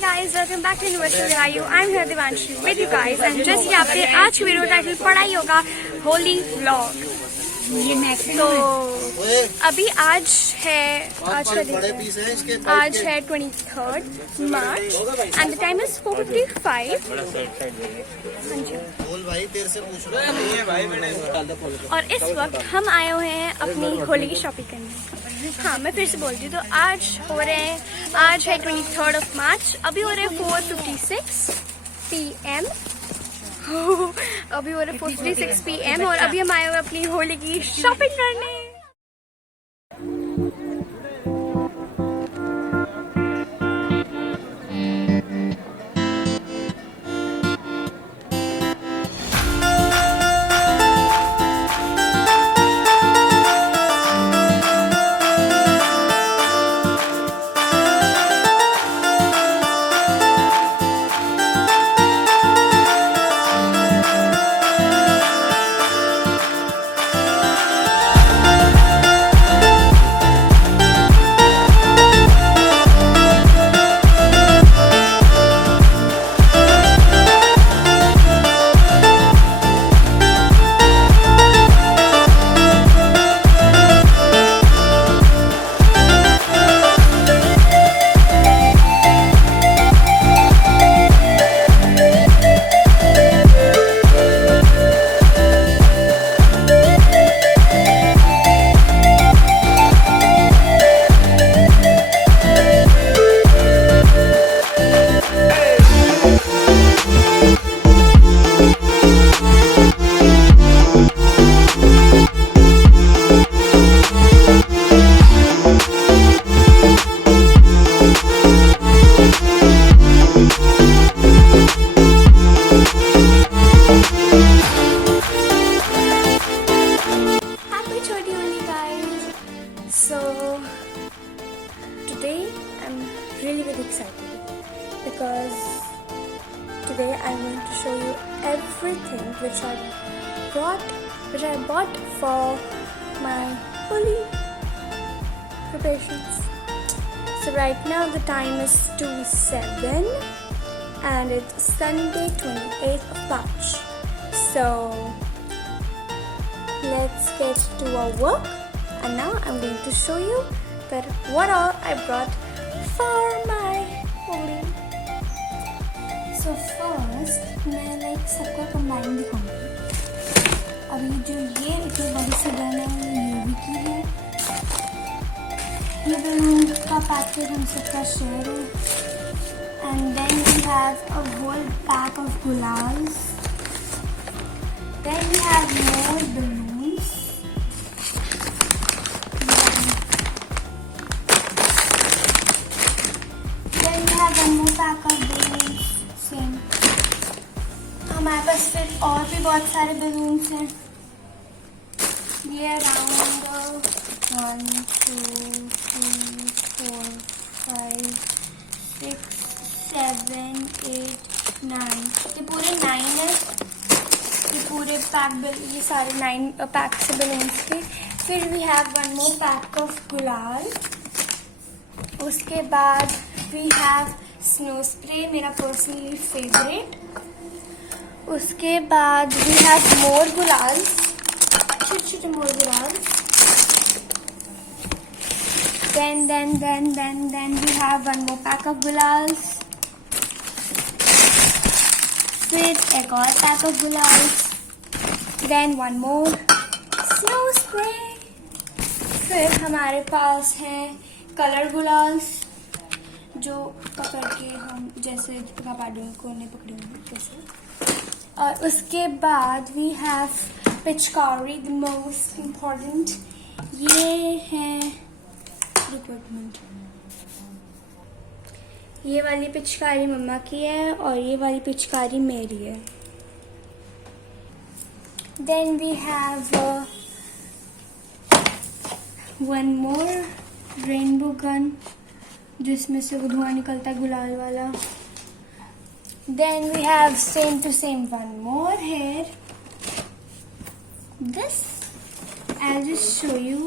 guys, welcome back to Universal Rayu. I'm here Devanshi with you guys and just यहाँ पे आज की video title पढ़ा ही होगा होली व्लॉग। तो अभी आज है 23 मार्च एंड द टाइम इज 4:55। और इस वक्त हम आए हुए हैं अपनी होली की शॉपिंग करने। हाँ, मैं फिर से बोल रही हूँ, तो आज है 23 मार्च। अभी हो रहे हैं 4:56 PM। अभी हो रहे 4:56 PM और अभी हम आए हुए अपनी होली की शॉपिंग करने। Really very excited because today I want to show you everything which I bought for my holy preparations. So right now the time is 2:07 and it's Sunday 28th of March. So let's get to our work, and now I'm going to show you that what all I brought for my holy. So first मैं सबको combine दिखाऊंगी। अभी जो ये इतनी बड़ी सी gun है ये भी की है। ये बलून का पैकेज हम सबका शेयर है। And then we have a whole pack of gulals. Then we have more balloons. हमारे पास फिर और भी बहुत सारे बलून्स हैं। ये राउंड 1 2 3 4 5 6 7 8 9 ये पूरे 9 है। ये पूरे ये सारे 9 पैक से बलून्स थे। फिर we have one more pack of gulal. उसके बाद वी हैव स्नो स्प्रे, मेरा पर्सनली फेवरेट। उसके बाद वी हैव मोर गुलाल, छोटे छोटे मोर गुलाल। then we have one more pack of गुलाल्स। फिर एक और pack of gulals. then one more snow spray. फिर हमारे पास हैं कलर गुलाल्स जो पकड़ के हम जैसे कबाड़ियों को नहीं पकड़े होंगे जैसे। और उसके बाद वी हैव पिचकारी, द मोस्ट इम्पॉर्टेंट। ये है रिक्रूटमेंट। ये वाली पिचकारी मम्मा की है और ये वाली पिचकारी मेरी है। Then we have one more rainbow gun जिसमें से वो धुआं निकलता है गुलाल वाला। Then we have same to same one more here. This I just show you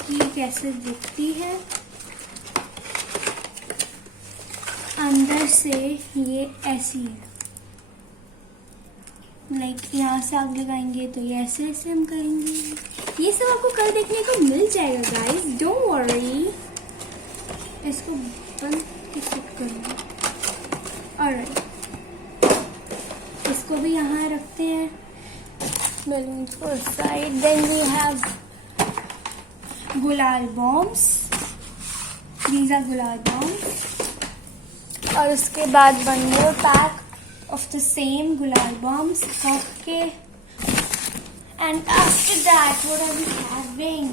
कि कैसे दिखती है। And अंदर से ये ऐसी है, लाइक यहाँ से आग लगाएंगे तो ये ऐसे ऐसे हम करेंगे। ये सब आपको कल देखने को मिल जाएगा गाइस, डोंट वरी। इसको बंद कैसे करूँगा? ऑलराइट, इसको भी यहाँ रखते हैं balloons for side. Then we have गुलाल bombs. These are गुलाल bombs. और उसके बाद one more pack of the same गुलाल bombs. Okay. And after that, what are we having?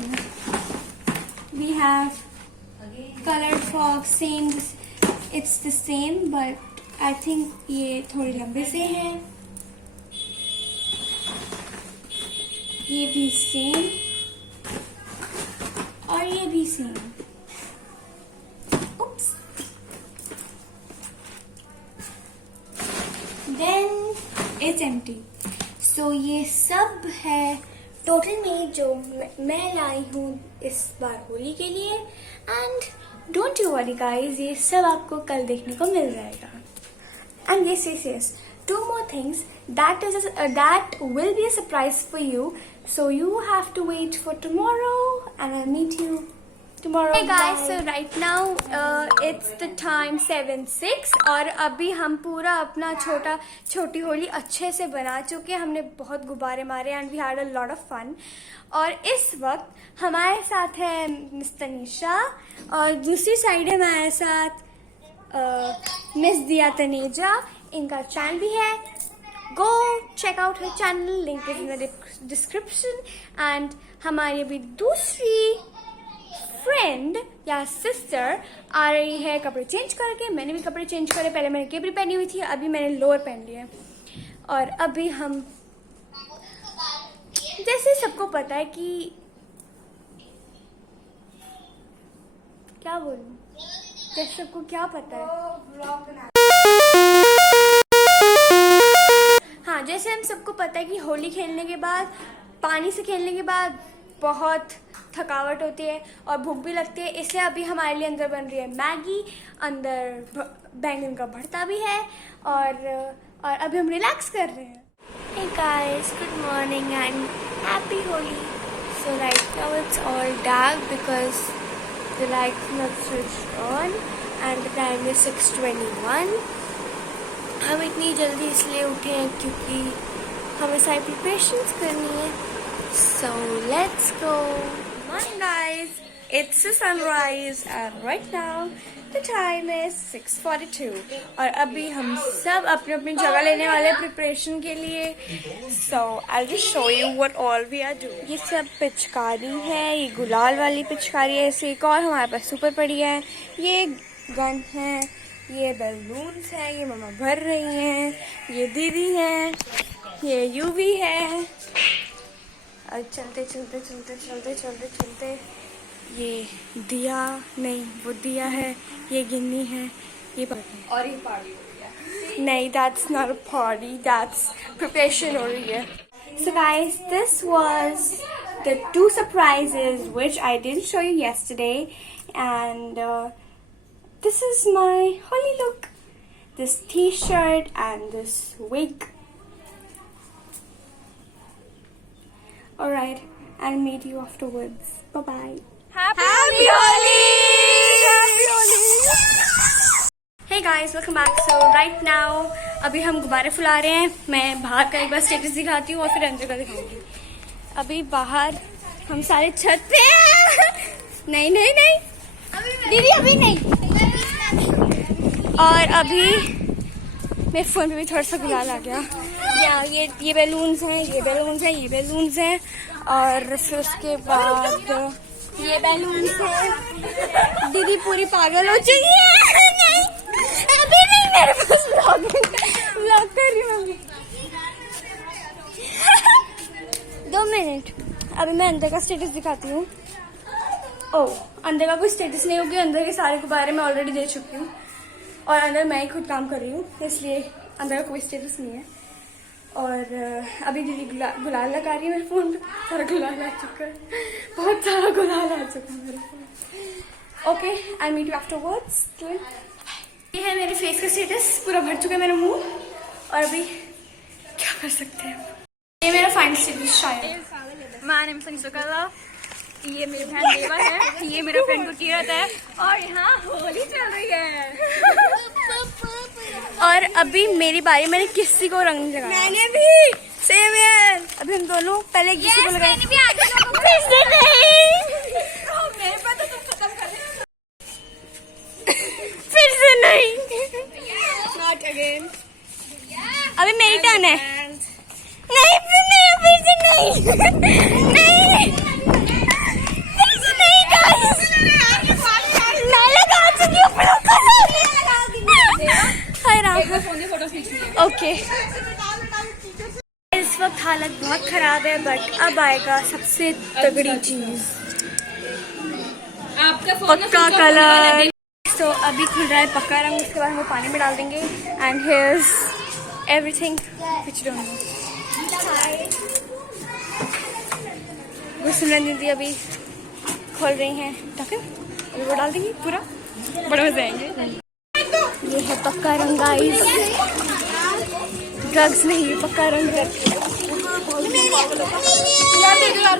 We have colored fog. Same. It's the same, but I think ये थोड़े लंबे से हैं. ये भी सेम और ये भी same. Oops. Then it's empty. So ये सब है टोटल में जो मैं लाई हूँ इस बार होली के लिए. And don't you worry guys, ये सब आपको कल देखने को मिल जाएगा. And yes, 2 more things that will be a surprise for you. So you have to wait for tomorrow, and I'll meet you tomorrow. Hey guys, so right now it's the time 7:06 और अभी हम पूरा अपना छोटी होली अच्छे से बना चुके हैं. हमने बहुत गुब्बारे मारे and we had a lot of fun. और इस वक्त हमारे साथ है मिस तनीषा और दूसरी साइड है हमारे साथ मिस दिया तनेजा. इनका चैनल भी है, go check out her channel, link is in the description. And हमारी अभी दूसरी फ्रेंड या सिस्टर आ रही है कपड़े चेंज करके. मैंने भी कपड़े चेंज करे, पहले मैंने केपरी पहनी हुई थी, अभी मैंने लोअर पहन लिया है. और अभी हम, जैसे सबको पता है कि क्या बोलूं, जैसे सबको क्या पता है, हाँ, जैसे हम सबको पता है कि होली खेलने के बाद, पानी से खेलने के बाद बहुत थकावट होती है और भूख भी लगती है. इसलिए अभी हमारे लिए अंदर बन रही है मैगी, अंदर बैंगन का भरता भी है और अभी हम रिलैक्स कर रहे हैं. Hey guys, good morning and happy Holi. So right now it's all dark because the lights not switched on and the time is 6:21. हम इतनी जल्दी इसलिए उठे हैं क्योंकि हमें सारी प्रिपरेशंस करनी है. So let's go. Morning guys, it's a sunrise and right now the time is 6:42 और अभी हम सब अपनी अपनी जगह लेने वाले प्रिपरेशन के लिए. So I'll just show you what all we are doing. ये सब पिचकारी है, ये गुलाल वाली पिचकारी है, ऐसे एक और हमारे पास सुपर पड़ी है. ये गन है, ये बैलून्स हैं, ये मम्मा भर रही हैं, ये दीदी हैं, ये यूवी है. और चलते ये दिया नहीं, वो दिया है, ये गिन्नी है, ये और ये पार्टी हो रही है. नहीं, that's not a party, that's preparation हो रही है. So guys, this was the 2 surprises which I didn't show you yesterday, and this is my holy look. This t-shirt and this wig. Alright, I'll meet you afterwards. Bye-bye. Happy Holi! Happy Holi! Hey guys, welcome back. So right now, अभी हम गुब्बारे फुला रहे हैं. मैं बाहर का एक बार स्टेटस दिखाती हूँ और फिर अंदर का दिखाऊंगी. अभी बाहर हम सारे छत पे हैं. नहीं दीदी, अभी नहीं. और अभी मेरे फ़ोन पे भी थोड़ा सा गुलाल आ गया. ये बैलून्स हैं, ये बैलून्स हैं और फिर उसके बाद ये बैलून्स हैं. दीदी पूरी पागल हो चुकी है. नहीं, अभी नहीं, मेरे पास व्लॉग कर रही हूँ. 2 मिनट, अभी मैं अंदर का स्टेटस दिखाती हूँ. ओह, अंदर का कोई स्टेटस नहीं होगी. अंदर के सारे गुब्बारे मैं ऑलरेडी दे चुकी हूँ और अंदर मैं ही खुद काम कर रही हूँ, इसलिए अंदर का कोई स्टेटस नहीं है. और अभी दीदी गुलाल लगा रही है मेरे फ़ोन पे. सारा गुलाल आ चुका है, बहुत सारा गुलाल आ चुका है मेरे phone. Okay, I meet you afterwards. ये है मेरे फेस का स्टेटस, पूरा भर चुका है मेरा मुंह और अभी क्या कर सकते हैं। ये मेरा फाइनल स्टेटस शायद। माय नेम इज सुकला, ये मेरी बहन देवा है, ये मेरा फ्रेंड गुरकीरत है और यहाँ होली चल रही है। और अभी मेरी बारी, मैंने किसी को रंग लगाया। मैंने भी सेम है। अभी हम दोनों पहले एक दूसरे को लगाए। फिर से नहीं। Not again. अभी मेरी टर्न है। नहीं फिर नहीं, फिर से नहीं। नहीं फिर से नहीं guys। मैं लगा चुकी हूँ। ओके इस वक्त हालत बहुत खराब है, बट अब आएगा सबसे तगड़ी चीज, पक्का कलर। तो अभी खुल रहा है पक्का रंग, उसके बाद हम पानी में डाल देंगे। And here's everything which don't know. Gursimran दीदी अभी खोल रही हैं ढक्कन, अभी वो डाल देंगे पूरा, बड़ा मजा आएंगे। ये है पक्का रंग गाइस, ड्रग्स नहीं, पक्का रंग।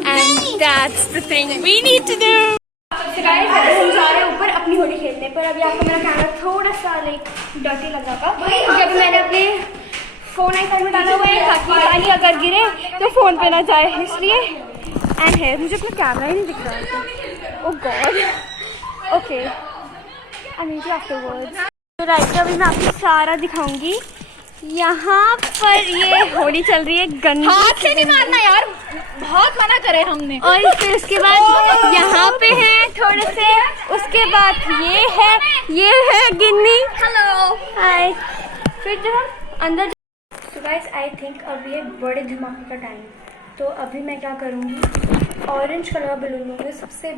And that's the thing we need to do. Guys हम जा रहे हैं ऊपर अपनी होली खेलने, पर अभी आपको मेरा कैमरा थोड़ा सा लाइक डर्टी लग रहा था क्योंकि अभी मैंने अपने फोन आईपैड में डाला हुआ है ताकि पानी अगर गिरे तो फोन पे ना जाए, इसलिए। एंड है मुझे अपना कैमरा ही नहीं दिख रहा है। Oh God, okay I meet you afterwards. तो राइट अभी मैं आपको सारा दिखाऊंगी। यहाँ पर ये होली चल रही है, गन्ने हाथ से नहीं मारना यार, बहुत मना करे हमने। और फिर उसके बाद यहाँ पे है थोड़े से, उसके बाद ये है गिन्नी। Hello hi. फिर जब हम अंदर, तो गाइस आई थिंक अब ये बड़े धमाके का टाइम। तो अभी मैं क्या करूँगी, ऑरेंज कलर का बैलून लूँगी, सबसे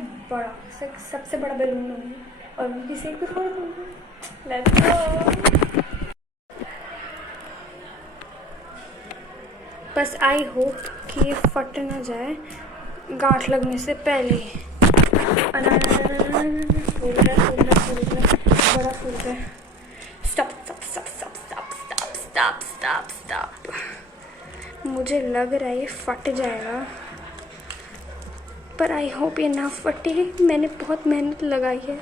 बड़ा बैलून लूँगी और किसी को फोड़ दूँगी। Let's go. बस आई होप कि ये फट ना जाए गांठ लगने से पहले। बड़ा फूल रहा। स्टॉप। मुझे लग रहा है ये फट जाएगा, पर आई होप ये ना फटे। मैंने बहुत मेहनत लगाई है,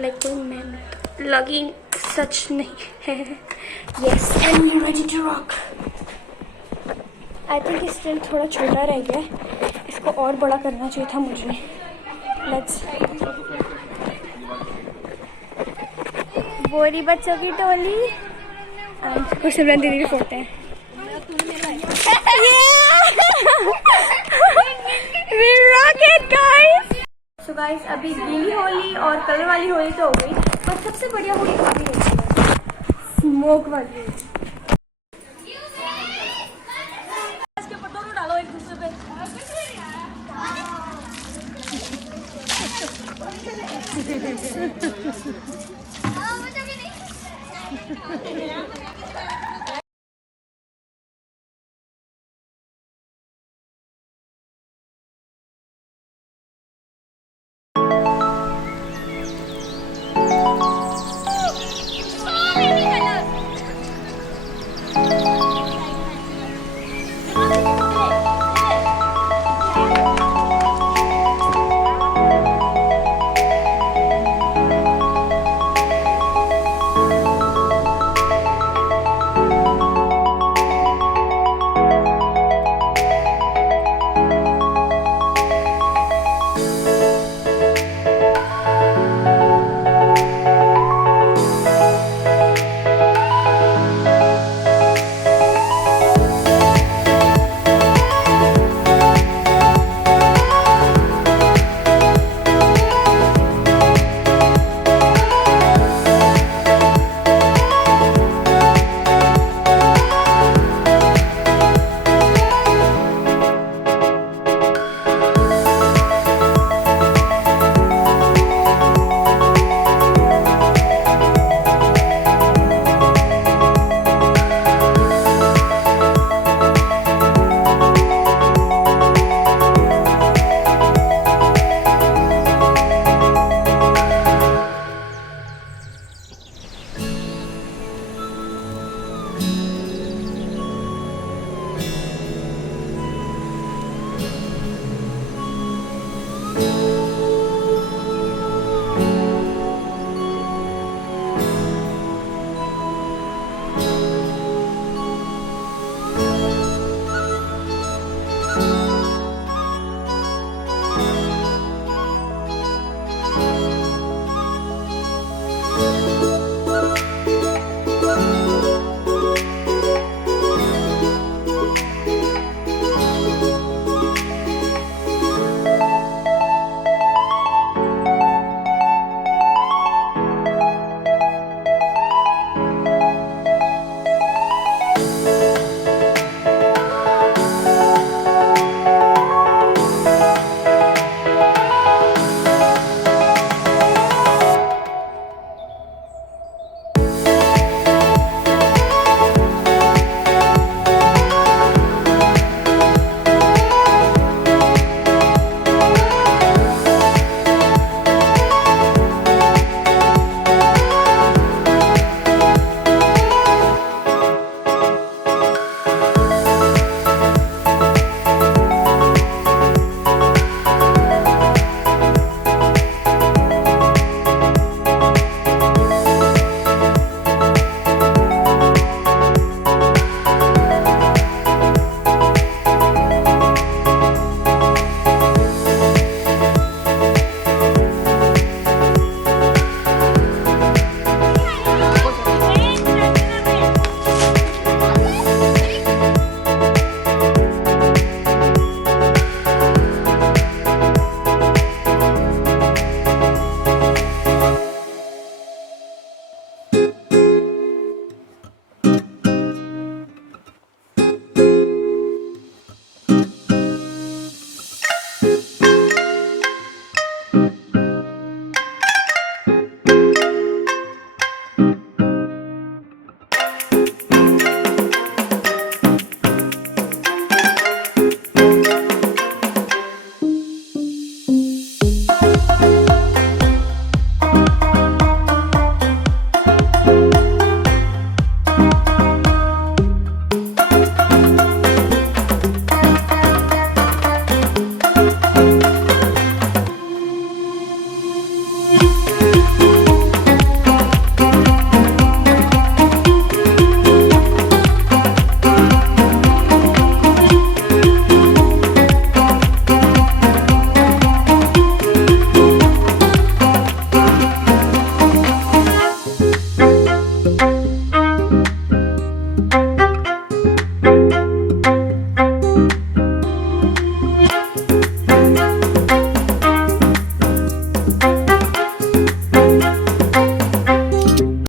लाइक कोई मेहनत लगी सच नहीं है। Yes and you ready to rock. I think still थोड़ा छोटा रह गया है, इसको और बड़ा करना चाहिए था मुझे। लेट्स बोरी बच्चों की टोली और सिमरन दीदी के फोटो हैं। We'll rock it guys. So guys अभी गीली होली और कलर वाली होली तो हो गई, पर सबसे बढ़िया होली काफी होती है, स्मोक वाली होली। है।